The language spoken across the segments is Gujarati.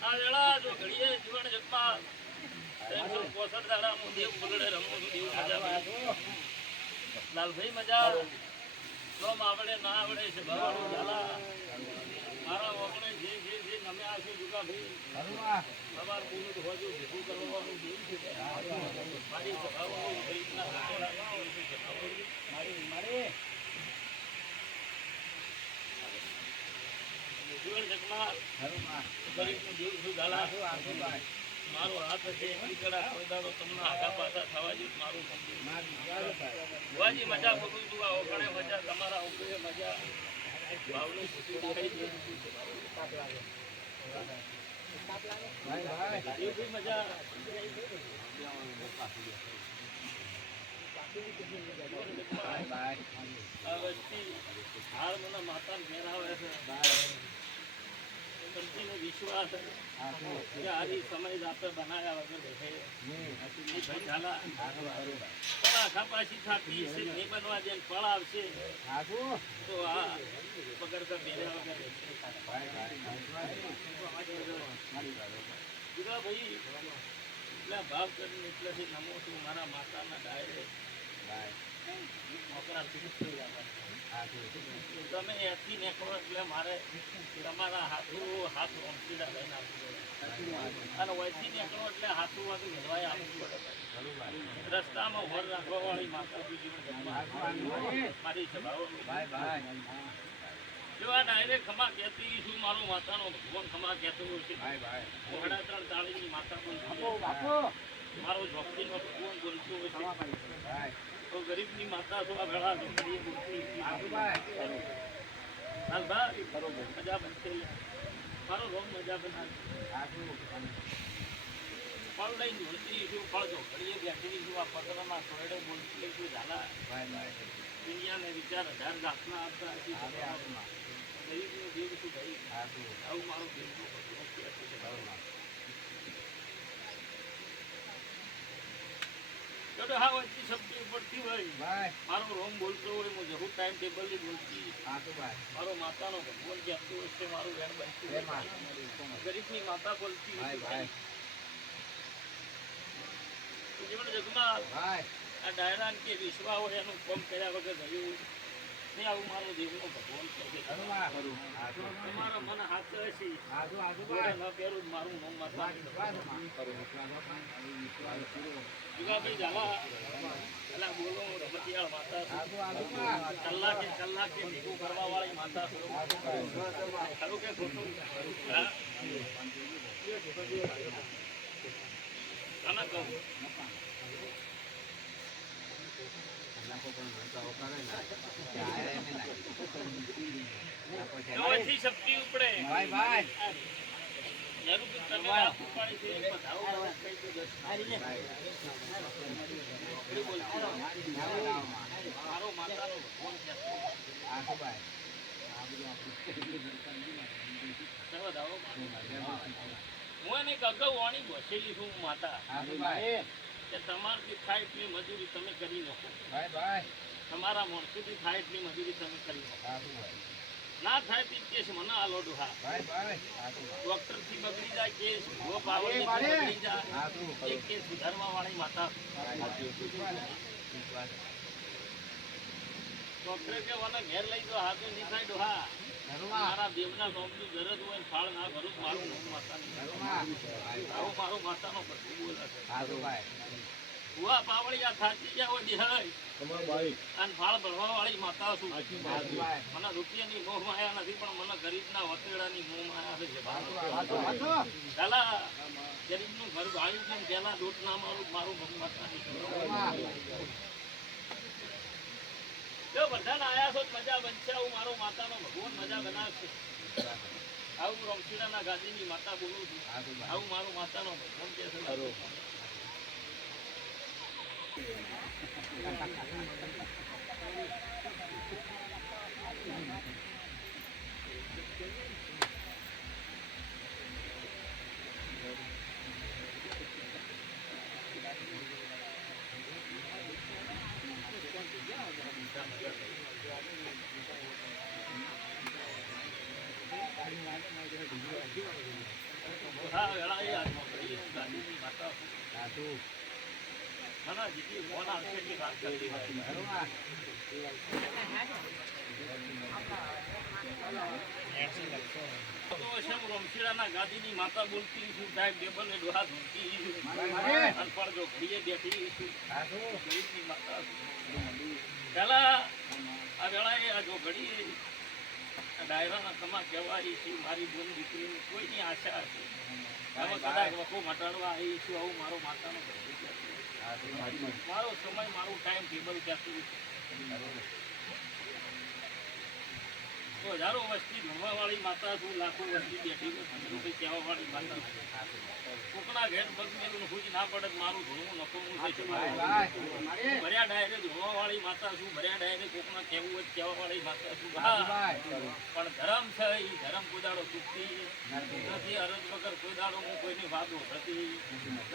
આ વેળા જો ઘડીએ જીવન જગમાં પોસઠ દાડા હું દેવ રમું લાલભાઈ મજા. લોમ આવડે ના આવડે છે. ભરવાડું ઝાલા. મારા ઓગણે જે જે જે નમ્યા છે જુગા ભાઈ હરુઆ પૂરું તો હોજુ ભેગું કરવાનું જેવું છે. મારી સભાઓની ખરીદના હાથે છે સભાઓની. મારી મારી જીવન જગમાં ગરીબનું દેવ છું ઝાલા? આટલું આટલું ભાઈ મારો હાથ છે એની કડા તમને આગા પાછા થવા જેવું મારું ભુવાજી મજા આ ઓગણે મજા તમારા ઉપરે મજા. ભાવનું મેરા આવે માતા છે કંટીનો વિશ્વાસ કે આરી સમય જાતે બનાવ્યા વગર બેઠે હમ નહીં ભાઈ ઝાલા આટલું આટલું પણ આખા પાછી થાકી છે નહીં બનવા દે ફળ આવશે. તો આ પગર બેર્યા વગર ભાઈ ભાઈ મારી ભાઈ જુદા ભાઈ એટલા ભાવ કરીને એટલાથી નમો છું મારા માતાના ડાયરેક્ટ મોકરા થઈ જવા આટલું તમે એથી નીકળો એટલે મારે તમારા હાથું હાથ રોમસીડા લઈને આપવું પડે. અને વયથી નીકળો એટલે હાથું વાતું ઘડવાય આપવું પડે રસ્તામાં વર રાખવા વાળી માતા બીજી મારી સભાઓ જો આ ડાયરેક્ટ ખમા કહેતી છું, મારો માતાનો ભગવાન ખમા કહેતો છે. મોહડા ત્રણ તાળીની માતા. બાપુ મારો ઝોપડીનો ભગવાન બોલતો હોય છે. તો ગરીબની માતા તો આ હાલ મજા બનશે મારો રોમ મજા બનાવે. ફળ લઈને છું, ફળ ઝોપડીએ બેઠેલી છું, આ પતરાના સોયડે બોલતી છું, ઝાલા. ભાઈ ભાઈ દુનિયાને વિચાર હજાર જાતના આપતા હતી ગરીબનું દેવ આવું મારું દેવનું ભગવાન છે. હરુમા જોડે હા વચ્ચે શબ્દ પડતી હોય ભાઈ મારો રોમ બોલતો હોય હું જરૂર ટાઈમ ટેબલની બોલતી. આટલું ભાઈ. મારો માતાનો ભગવાન કહેતો હોય છે મારું વેણ બનતું ગરીબની માતા બોલતી ભાઈ ભાઈ. તો જીવન જગમાં આ ડાયરાન કે વિશ્વા હોય એનું કોમ કર્યા વગર રહ્યું. કલાકે કલાકે ભેગું કરવા વાળી માતા ખરું કે ખોટું? કાના કહું નવેથી શક્તિ ઉપડે. ભાઈ ભાઈ. હું એને અગાઉ વાણી બસેલી છું માતા. કે તમારથી થાય એટલી મજૂરી તમે કરી નાખો. તમારા માણસોથી થાય એટલી મજૂરી તમે કરી નાખો. ના થાય તે કેસ મને આલો હા. ડોક્ટરથી બગડી જાય કેસ ભૂવો પાવરથી બગડી જાય. એ કેસ સુધારવા વાળી માતા ડોક્ટરે કે મને ઘેર લઈ જો હાથું નહીં થાય ડોહા મારા દેવના નોમની ગરજ હોય ફાળ ના ભરું મારું નોમ માતા નહીં આવો મારો માતાનો બધું બોલે છે. ભૂવા પાવળિયા હોય દેહાય અને ફાળ ભરવા વાળી માતા છું. મને રૂપિયાની મોહ માયા નથી પણ મને ગરીબના વતેડાની મોહ માયા છે પેલા ગરીબનું ઘર ભાળ્યું છે પેલા દૂધ ના મારું મારું માતા જો બધાને આયા છો મજા બનશે. આવું મારો માતાનો ભગવાન મજા બનાવશે. આવું રમશીડાના ગાદીની માતા બોલું છું. આવું મારો માતાનો ભગવાન કે છે Thank હા વેળા એ હાથમાં પડી હું ગાંધીની માતા છું સાધુ ઘણા જેટલી ફોન આવશે એટલી વાત કરવી હોય. ઘરમાં તો શેમ રમશીડાના ગાદીની માતા બોલતી છું સાહેબ ડેબલ ને ડોહા અનપણ જો ઘડીએ બેઠી છું માતા પેલા આ વેળાએ આ જો ઘડી આ ડાયરાના કમા કહેવાય છે મારી બોન દીકરીની કોઈની આશા છે હવે કદાચ વખો મટાડવા આવી છું આવું મારો માતાનો મારો સમય મારું ટાઈમ ટેબલ ક્યાંથી તો હજારો વસ્તી ભણવા વાળી માતા છું, લાખો વસ્તી બેઠી છું હજારો કહેવા વાળી માતા કોકના ઘેર પગ મેલું હુજ ના પડે મારું ભાઈ તમારું. ભર્યા ડાયરે ધોવા વાળી માતા છું, ભર્યા ડાયરે કોકના કહેવું હોય તો કહેવા વાળી માતા છું. પણ ધર્મ છે એ, ધર્મ કુદાડો ચૂકતી. નથી અરજ વગર કુદાડો હું કોઈની વાતો થતી.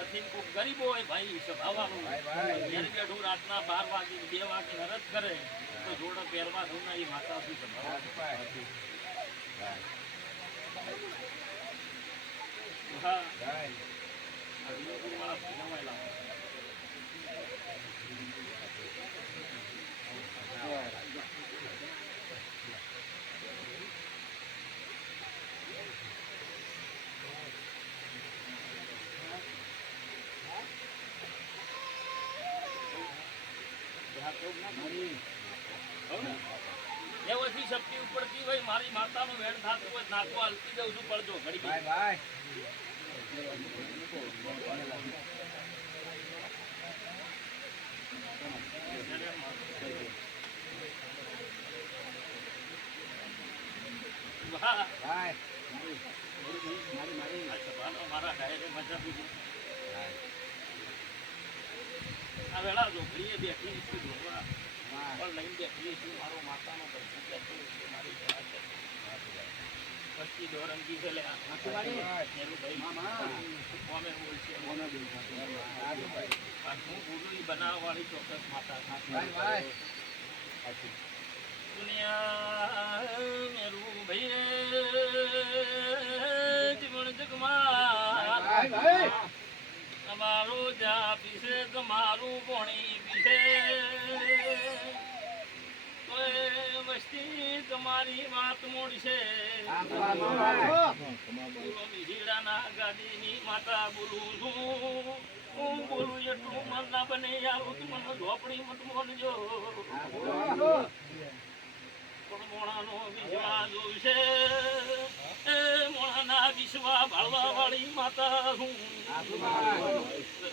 નથી કોક ગરીબો હોય ભાઈ સ્વભાવવાનું. ઘેર બેઠું રાતના બાર વાગે બે વાગે અરજ કરે. તો જોડો પહેરવા દઉં ના એ માતા શું સાધુ ભાઈ હા ભાઈ આ વિનોદવાળા ભણવાયેલા. હા, તો ના મારી હવે ને? શક્તિ ઉપડતી હોય મારી માતાનું વેડ થતું હોય નાખવા હાલતી જઉં છું પડજો ઘડી મારી મારી આ વેળા ઝોપડીએ બેઠી પણ લઈને બેઠી છું મારો માતાનો ભજન કરતો છે મારી જવા છે આ હું બોલું બનાવવાવાળી ચોક્કસ માતા દુનિયા મેરું ભાઈ જીવન ભાઈ ભાઈ તમારું જા પીસે તમારું પોણી પીસે વસ્તી તમારી વાત મોડશે સાધુ ભાઈ બોલો માતા બોલું છું. હું બોલું એટલું મન ના બને આવું તું મને ઝોપડી મત મોનજો પણ મોણાનો વિશ્વા જોશે. એ મોણાના વિશ્વા ભાળવા વાળી માતા હું.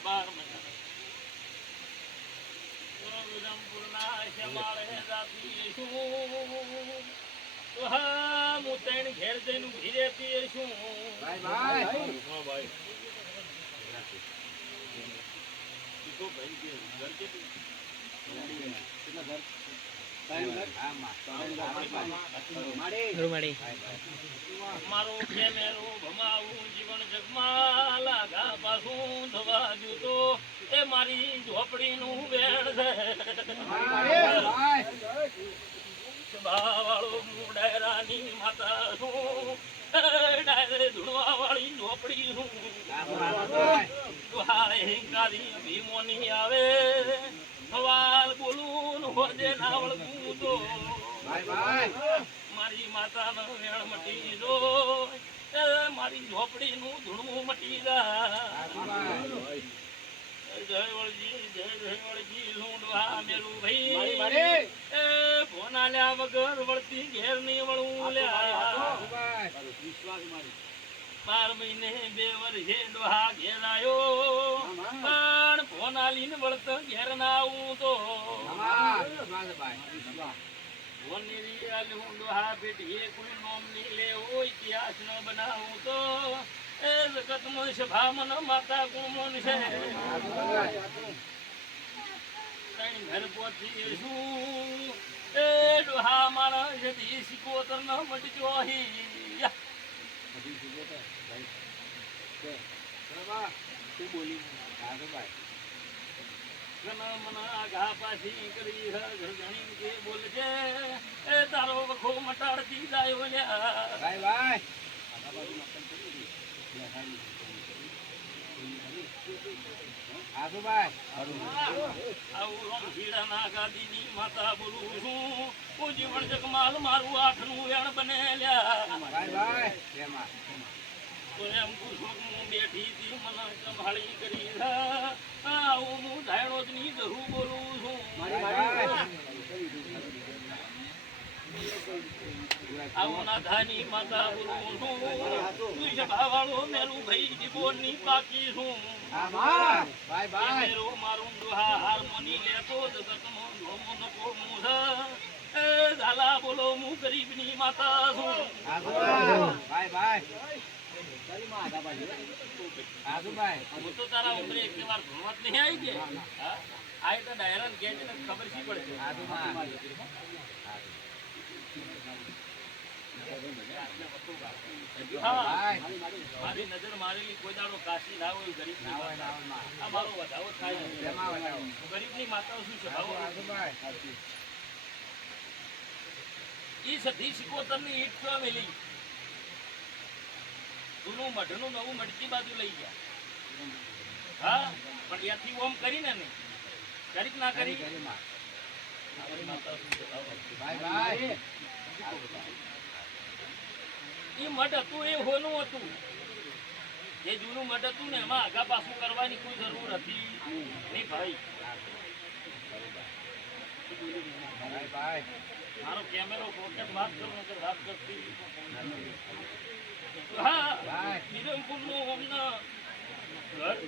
બાર મહિના વિરમપુરના શ્યામાળે જાતી છું તો હા હું ત્રણ ઘેર જઈને ઊભી રહેતી છું ભાઈ ભાઈ હા ભાઈ દીકરો ભાઈ ઘર કેટલું? મારો કેમેરો ભમાવું જીવન જગમાં લાગા પાછું થવા જુતો. એ મારી ઝોપડીનું વેણ છે. વાળો ડાયરાની માતા છું ડાયરે ધૂળવા વાળી ઝોપડી છું હિંકારી ભીમોની આવે. સવાલ બોલું ને હોજે ના વળગું તો મારી માતાનો વેણ મટી જો એ મારી ઝોપડીનું ધૂણું મટી જાય. જય વળજી જય જય વળજી લૂંડવા મેલું ભાઈ. એ ભોનાલ્યા વગર વળતી ઘેરની વળું લ્યા. બાર મહિને બે વર્ષે ડોહા ઘેર ના આવું તો. વનેરી આલે હું ડોહા પેટીએ કોઈ નોમ નહીં લેવો ઇતિહાસ ન બનાવું એ જગતમાં સભા મન માતા ગુણમન છે. ત્રણ ઘર પહોંચી શું એ ડોહા મારા જદી સિકોતર ન મટજો હી માતા બોલું છું હું જીવન જગમાલ મારું આઠનું વેણ ભાઈ તેમાં તો એમ હું બેઠી હતી મને સંભાળી કરી આવું હું ધાયણોદની ધરું બોલું છું. આવું નાધાની માતા બોલું છું. તું સભાવાળો મેરું ભાઈ જીવોની પાકી છું. ભાઈ. ભાઈ મેરો મારું દુહા હાર્મોની લેતો જગતનો નોમો નકો મું ઝાલા બોલો હું ગરીબની માતા છું. બાય ભાઈ. ભાઈ આસુભાઈ હું તો તારા ઉમરે એક વાર ભણવા નહીં આવી ગયા. આ તો ડાયરાને કહે ને ખબર શી પડે? છે આસુભાઈ હા ભાઈ મારી નજર મારેલી કોઈ દાડો કાશી ના હોય ગરીબ ના ના. આ મારો થાય. હું ગરીબની માતાઓ શું છે? ઈ સધી સિકોતરની ઈંટ તો મેલી? જૂનું મઢનું નવું મટકી બાજુ લઈ ગયા. હા પણ ત્યાંથી ઓમ કરીને નહીં. કરી? ના કરી. ઈ મઢ હતું એ હોનું હતું. જે જૂનું મઢ હતું ને એમાં આગા પાછું કરવાની કોઈ જરૂર હતી નહીં ભાઈ. મારો કેમેરો વાત કરું નકર વાત કરતી હા હમણાં ઘર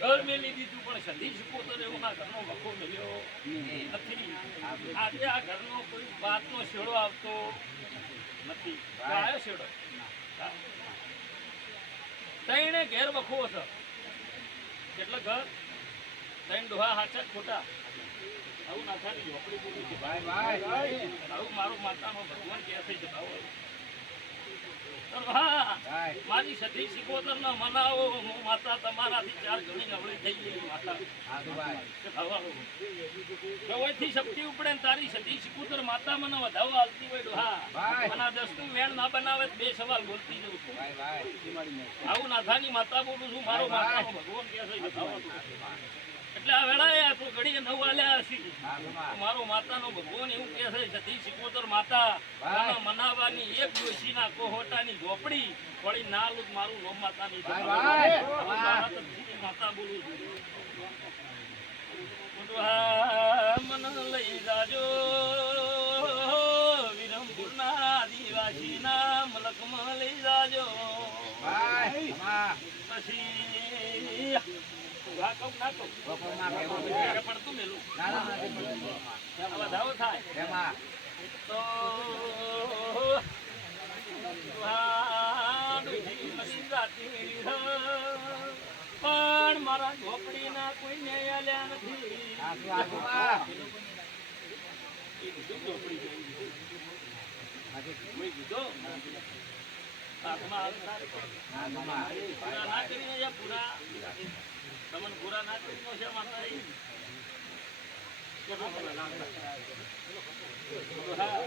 ઘર મેલી દીધું પણ સધી સિકોતર એવો ના ઘરનો વખો મળ્યો નથી. આજે આ ઘરનો કોઈ વાતનો શેડો આવતો નથી. આવ્યો શેડો તઈને ઘેર વખો છે. કેટલા ઘર? તઈને ડોહા હાચા ખોટા? આવું ના ઝોપડી બોલું છે. ભાઈ ભાઈ આવું મારો માતાનો ભગવાન કહે છે કે ભાવો હા ભાઈ. મારી સતી સિકોતર ના મનાવો હું માતા તમારાથી ચાર ગણી નવળી થઈ ગઈ માતા. આસુભાઈ કે ભવાઓ. પ્રવયથી શક્તિ ઉપડે ને તારી સતી સિકોતર માતા મને વધાવો આલતી હોય ભાઈ. અને આ મેળ ના બનાવે બે સવાલ બોલતી જવું છું. આવું નાથાની માતા બોલું છું મારો માતા ભગવાન કહે છે. એટલે આ વેળાએ ઘડીએ નવ આલ્યા મારો માતાનો ભગવાન એવું કહે છે સતી સિકોતર માતા મનાવાની એક ડોશીના કોહોટાની ઝોપડી વળી ના લુક મારું નોમ માતાની માતા બોલું મન લઈ જાજો. વિરમપુરના આદિવાસીના મલકમાં લઈ જાજો. પછી ના ના ના નથી. પણ મારા કોઈ આલ્યા નથી ઝોપડી જોઈ. કોઈ કીધો હાથમાં હાલ તારે પૂરા ના કરીને પૂરા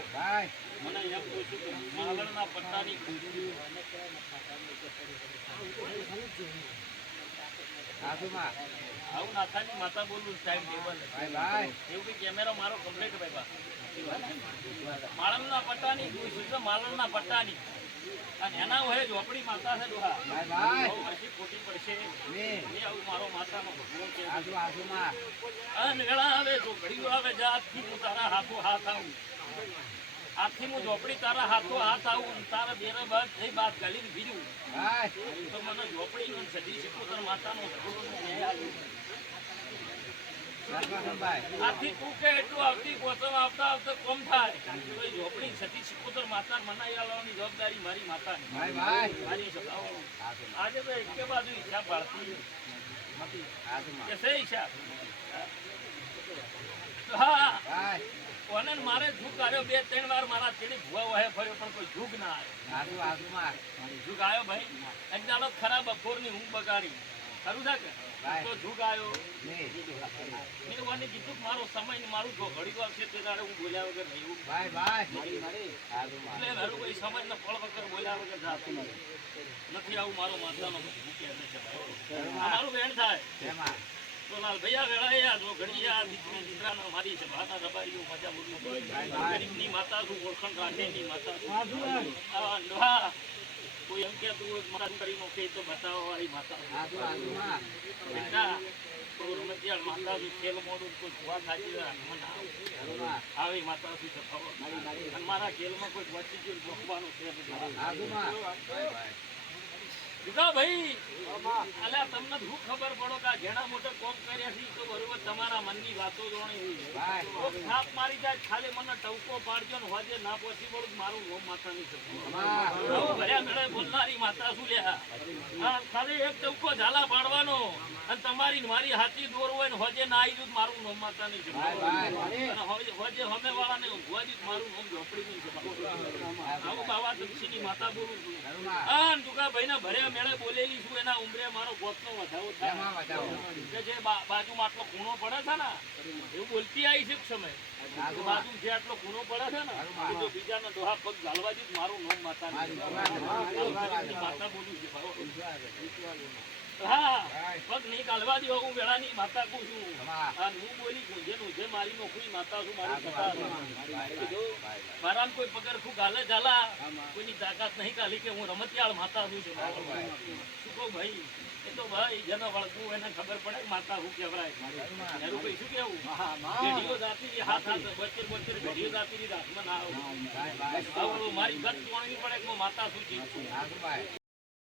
ભાઈ મને એમ પૂછ્યું ખુશી આસુમાં આવું નાથાની માતા બોલું ટાઈમ ટેબલ એવું કે કેમેરો મારો કમ્પ્લીટ ભાઈ માળણના પટ્ટાની ખુશી છે માલણના પટ્ટાની. અને એના વહે ઝોપડી માતા છે ડોહા ખોટી પડશે. એ આવું મારો માતાનો છે. આવે તો આવે જા આજથી હું તારા હાથો હાથ આવું. આજથી હું ઝોપડી તારા હાથો હાથ આવું તારા બેરા બાદ થઈ બાદ ગાલીને બીજું. તો મને ઝોપડી માતાનો ન્યાય આલ્યો. રત્નાકરભાઈ આથી તું કે એટલું આવતી પોતાનો આવતા આવતા કોમ થાય. ઝોપડી સતી શિકોતર માતા મનાઈ આલવાની જવાબદારી મારી માતાની. ભાઈ ભાઈ. મારી સતાવો આજે તો એકે બાજુ ઈચ્છા પાડતી નથી. કે છે ઈચ્છા? હા. કોને મારે જુગ આવ્યો બે ત્રણ વાર મારા ચીડી ભુવા વહે ફર્યો પણ કોઈ જુગ ના આવ્યો જુગ આવ્યો ભાઈ. એક દાડો ખરા બપોરની ઊંઘ બગાડી. ખરું છે કે. તો જુગ આવ્યો મેં મને કીધું કે મારો સમય ને મારું જો ઘડીક આવશે તે દાડે હું બોલ્યા વગર નહીં ભાઈ ભાઈ એટલે મારું કોઈ સમય ને ફળ વગર બોલ્યા વગર જાતું નથી. નથી આવું મારો માતાનો ભૂખ્યા નથી મારું બેન થાય. લાલ ભૈયા દીકરી દીકરાનો મારી છે માતા દબાઈઓ મજા બોલું. ગરીબની માતા છું ઓળખણ રાખેની માતા. આ ડોહા કોઈ એમ કે તું કે કરી કરીને કે તો બતાવો વાળી માતા. આજુ આદુમાં બેટા તો રમતિયાળ માતા છું ખેલ મોડું કોઈ જોવા હોય મને આવી. માતા છું તો ખબર. અને મારા ખેલમાં કોઈ વચ્ચે ગયું જોખવાનું છે ભાઈ ભાઈ. દીકરા ભાઈ અલ્યા તમને શું ખબર પડો કે આ મોટા કોમ કર્યા છે તો બરોબર તમારા મનની વાતો જોણી હોય. ભાઈ કોક થાપ મારી જાય ખાલી મને ટવકો પાડજો ને હોજે ના પહોંચી વળું મારું નોમ માતાની છે. આમાં ભર્યા મેળે બોલનારી માતા શું લ્યા ખાલી એક ટવકો ઝાલા પાડવાનો અને તમારી મારી હાથી દોર હોય ને હોજે ના આવી જવું મારું નોમ માતાની નહીં હોજે હમે વાળાને ને મારું નોમ ઝોપડીનું છે. આવું બાવા દક્ષિણી માતા બોલું છું. દુકા ભાઈ ના ભર્યા મેળે બોલેલી છું એના ઉમરે મારો ગોતનો વધારો થાય. જે બાજુમાં આટલો ખૂણો પડે છે ને એવું બોલતી આવી છે સમય. બાજુ જે આટલો ખૂણો પડે છે ને તો બીજાના દોહા પગ ગાળવા દીધું મારું નામ માતા માતા બોલું છે. હા પગ નહીં ગાળવા દો હું વેળાની માતા કહું છું. આમાં હું બોલી છું જેનું મારી નોકરી માતા છું મારી માતા છું. ભાઈ કીધું, ભાઈ મારામાં કોઈ પગાર ખૂબ ગાલે ઝાલા કોઈની તાકાત નહીં ગાલી કે હું રમતિયાળ માતા છું શું કહું ભાઈ? એ તો ભાઈ જેને વળગવું એને ખબર પડે માતા એનું કઈ શું કેવું જાતી રહી, હાથ હાથ વચ્ચે પેઢીઓ જાતી હાથમાં ના આવું. મારી ગત જોણવી પડે કે હું માતા શું ચીજ છું